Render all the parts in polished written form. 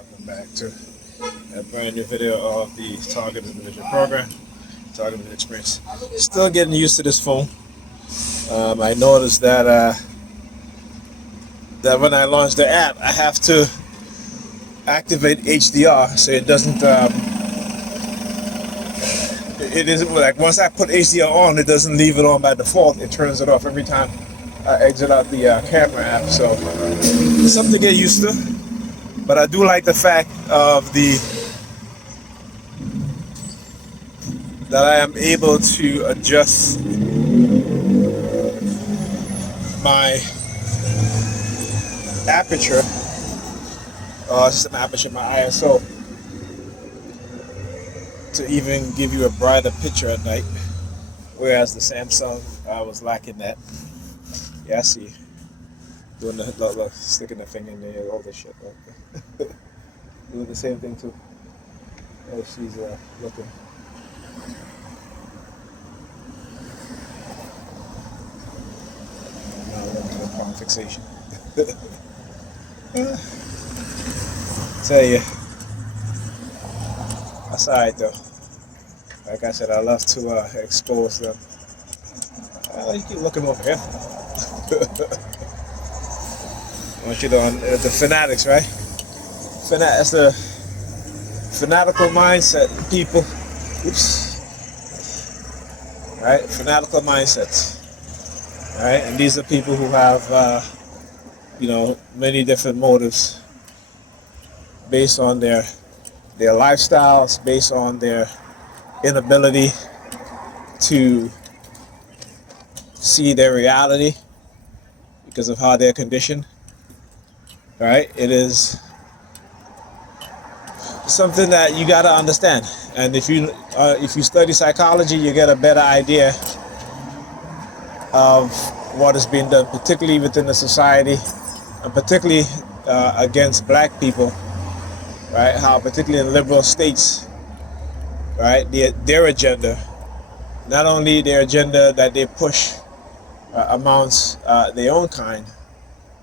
Welcome back to a brand new video of the Target Individual Program, Target Individual Experience. Still getting used to this phone. I noticed that when I launch the app, I have to activate HDR so it doesn't. It isn't like once I put HDR on, it doesn't leave it on by default. It turns it off every time I exit out the camera app. So it's something to get used to. But I do like the fact of that I am able to adjust my aperture, system aperture, my ISO, to even give you a brighter picture at night. Whereas the Samsung, I was lacking that. Yeah, I see. Doing the sticking the finger in there, all this shit. Right? Doing the same thing too. Oh, she's looking. Now looking at palm fixation. Tell you, that's alright though. Like I said, I love to expose them. You keep looking over here. I want you to the fanatics, right? That's the fanatical mindset people. Oops. Right? Fanatical mindsets. Right? And these are people who have, many different motives based on their lifestyles, based on their inability to see their reality because of how they're conditioned. Right? It is something that you got to understand, and if you study psychology, you get a better idea of what is being done, particularly within the society, and particularly against black people. Right? How particularly in liberal states, right? Their agenda, not only their agenda that they push amongst their own kind,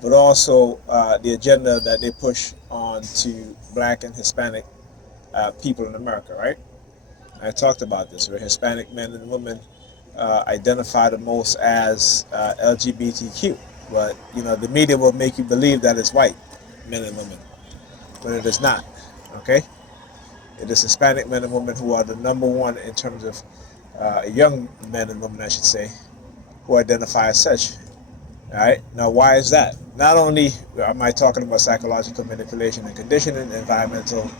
but also the agenda that they push on to black and Hispanic people in America, right? I talked about this, where Hispanic men and women identify the most as LGBTQ, but the media will make you believe that it's white men and women, but it is not. Okay, it is Hispanic men and women who are the number one in terms of young men and women, I should say, who identify as such. All right. Now, why is that? Not only am I talking about psychological manipulation and conditioning, environmental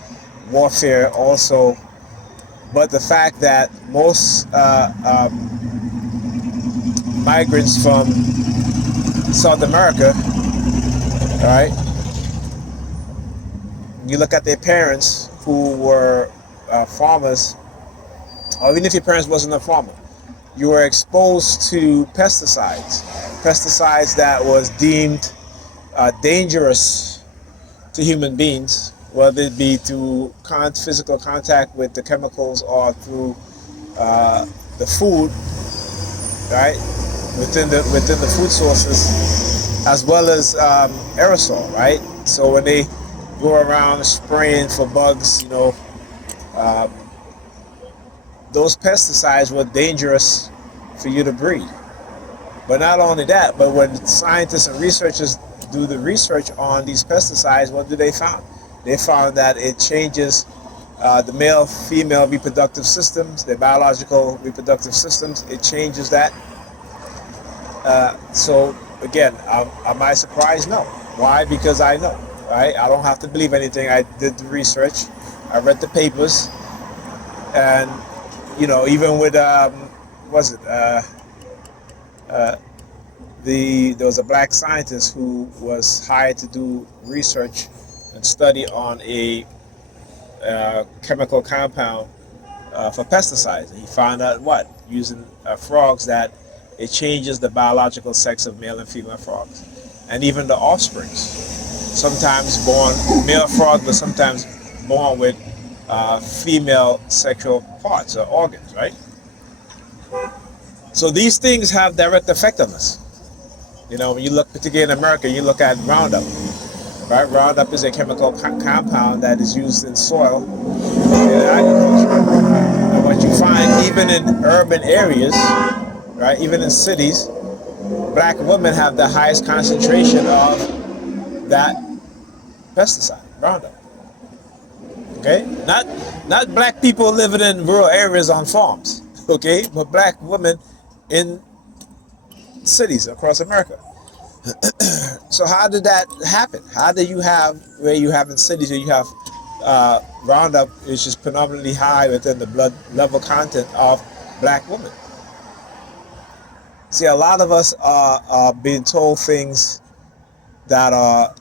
warfare, also, but the fact that most migrants from South America, all right, you look at their parents who were farmers, or even if your parents wasn't a farmer, you were exposed to pesticides that was deemed dangerous to human beings, whether it be through physical contact with the chemicals or through the food, right, within the food sources, as well as aerosol, right? So when they go around spraying for bugs, those pesticides were dangerous for you to breathe. But not only that, but when scientists and researchers do the research on these pesticides, what do they find? They found that it changes the male-female reproductive systems, their biological reproductive systems. It changes that. So again, am I surprised? No. Why? Because I know. Right? I don't have to believe anything. I did the research. I read the papers, and even with there was a black scientist who was hired to do research and study on a chemical compound for pesticides. And he found out using frogs, that it changes the biological sex of male and female frogs, and even the offsprings. Sometimes born male frog, but sometimes born with female sexual parts or organs, right? So these things have direct effect on us. When you look, particularly in America, you look at Roundup. Right? Roundup is a chemical compound that is used in soil in agriculture. And what you find even in urban areas, right, even in cities, black women have the highest concentration of that pesticide, Roundup. Okay, not black people living in rural areas on farms. Okay, but black women in cities across America. So how did that happen? How do you have where you have in cities where you have Roundup is just predominantly high within the blood level content of black women? See, a lot of us are being told things that are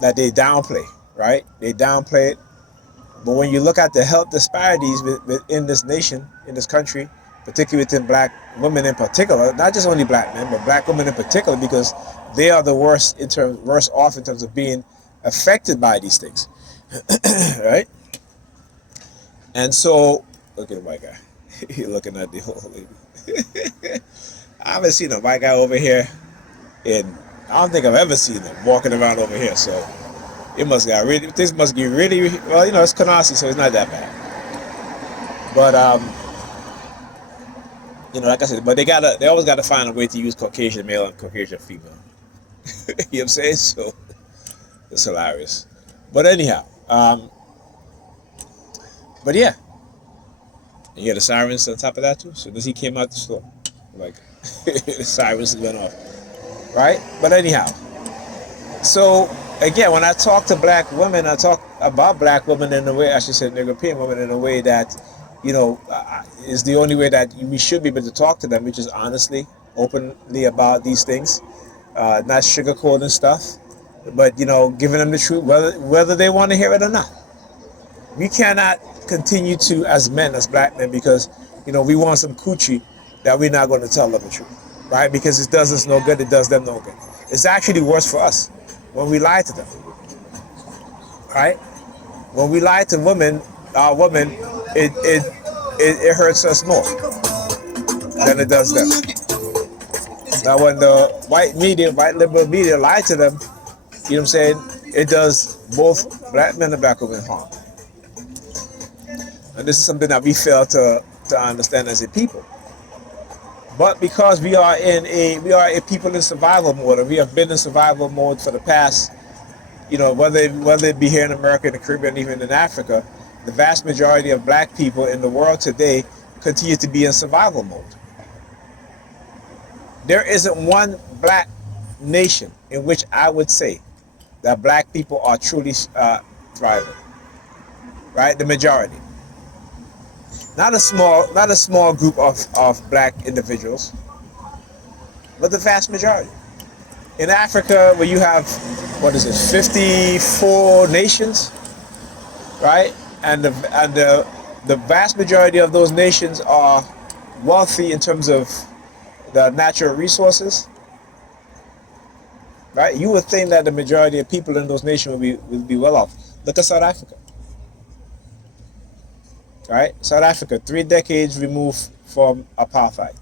that they downplay, right? They downplay it. But when you look at the health disparities within this nation, in this country, particularly within black women in particular, not just only black men, but black women in particular, because they are the worst off in terms of being affected by these things, right? And so, look at the white guy. He's looking at the old lady. I haven't seen a white guy over here in, I don't think I've ever seen him walking around over here. So it must get really, this must get really, well, it's Canarsie, so it's not that bad. But like I said, but they always gotta find a way to use Caucasian male and Caucasian female. You know what I'm saying? So it's hilarious. But anyhow, but yeah, you hear the sirens on top of that too. So as he came out the store, like the sirens went off, right? But anyhow, so again, when I talk to black women, I talk about black women in a way, I should say European women in a way that, is the only way that we should be able to talk to them, which is honestly, openly about these things, not sugarcoating stuff, but giving them the truth, whether they want to hear it or not. We cannot continue to, as men, as black men, because we want some coochie that we're not going to tell them the truth, right? Because it does us no good, it does them no good. It's actually worse for us when we lie to them, right? When we lie to our women, it hurts us more than it does them. Now, when the white liberal media lie to them, you know what I'm saying, it does both black men and black women harm. And this is something that we fail to understand as a people. But because we are a people in survival mode, and we have been in survival mode for the past, whether it be here in America, in the Caribbean, even in Africa, the vast majority of black people in the world today continue to be in survival mode. There isn't one black nation in which I would say that black people are truly thriving, right? The majority. Not a small group of black individuals, but the vast majority. In Africa, where you have, 54 nations, right? And the vast majority of those nations are wealthy in terms of the natural resources, right? You would think that the majority of people in those nations would be well off. Look at South Africa. Right? South Africa, 3 decades removed from apartheid.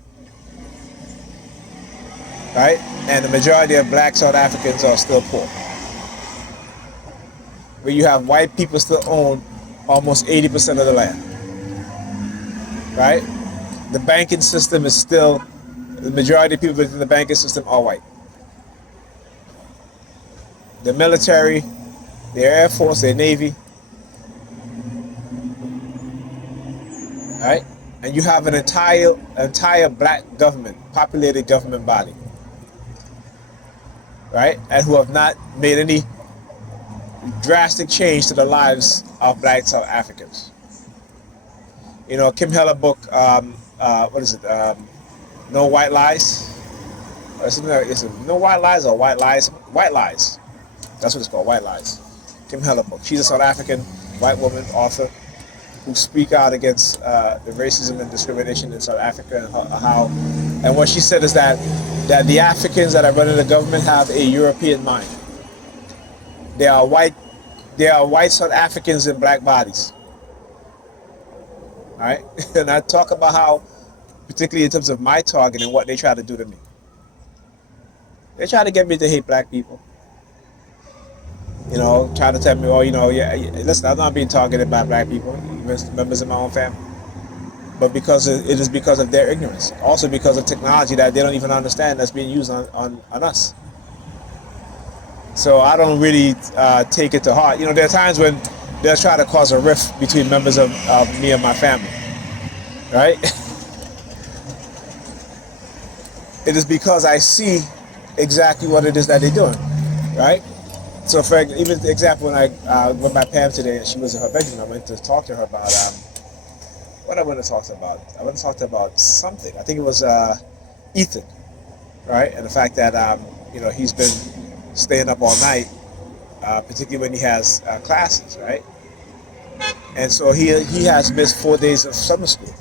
Right? And the majority of black South Africans are still poor. Where you have white people still own almost 80% of the land. Right? The banking system is still, the majority of people within the banking system are white. The military, their Air Force, their Navy, right? And you have an entire black government, populated government body, right? And who have not made any drastic change to the lives of black South Africans. Kim Heller book, what is it? No White Lies? Is it No White Lies or White Lies? White Lies. That's what it's called, White Lies. Kim Heller book. She's a South African white woman author who speak out against the racism and discrimination in South Africa, and what she said is that the Africans that are running the government have a European mind. They are white South Africans in black bodies. All right, and I talk about how, particularly in terms of my target and what they try to do to me. They try to get me to hate black people. You know, trying to tell me, oh, you know, listen, I'm not being targeted by black people, even members of my own family. But because it is because of their ignorance. Also because of technology that they don't even understand that's being used on us. So I don't really take it to heart. You know, there are times when they'll try to cause a rift between members of me and my family, right? It is because I see exactly what it is that they're doing, right? So for even the example, when I went by Pam today and she was in her bedroom, I went to talk to her about what I went to talk about. I went to talk to her about something. I think it was Ethan, right? And the fact that you know, he's been staying up all night, particularly when he has classes, right? And so he has missed 4 days of summer school.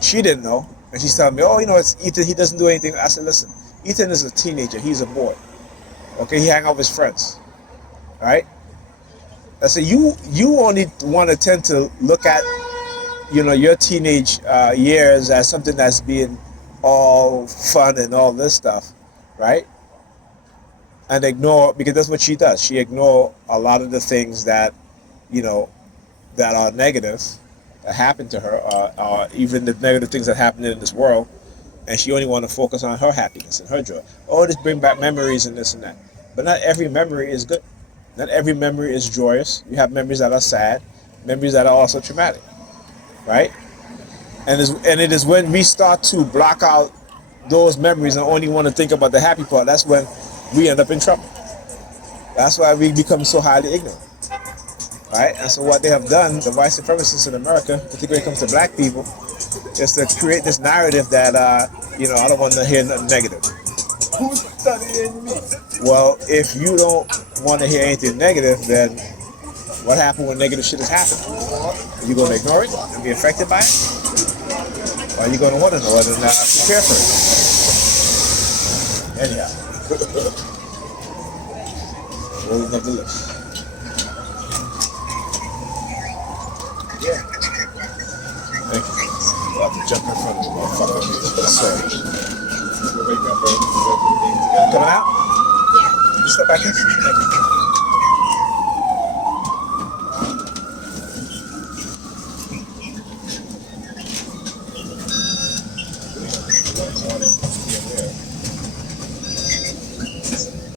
She didn't know, and she's telling me, "Oh, you know, it's Ethan. He doesn't do anything." I said, "Listen, Ethan is a teenager. He's a boy. Okay, he hang out with his friends, right?" I said, "You only want to tend to look at, you know, your teenage years as something that's being all fun and all this stuff, right? And ignore, because that's what she does. She ignore a lot of the things that, you know, that are negative that happen to her, or even the negative things that happen in this world, and she only want to focus on her happiness and her joy. Oh, this bring back memories and this and that. But not every memory is good. Not every memory is joyous. You have memories that are sad, memories that are also traumatic, right? And it is when we start to block out those memories and only want to think about the happy part, that's when we end up in trouble. That's why we become so highly ignorant, right? And so what they have done, the white supremacists in America, particularly when it comes to black people, is to create this narrative that, you know, I don't want to hear nothing negative. Who's studying me? Well, if you don't want to hear anything negative, then what happened when negative shit is happening? Are you going to ignore it and be affected by it? Or are you going to want to know it and prepare for it? Anyhow, rolling up the list. Yeah. Thank you. I'll have to jump in front of this motherfucker. Sorry. Coming out? Yeah. You step back in? Thank you.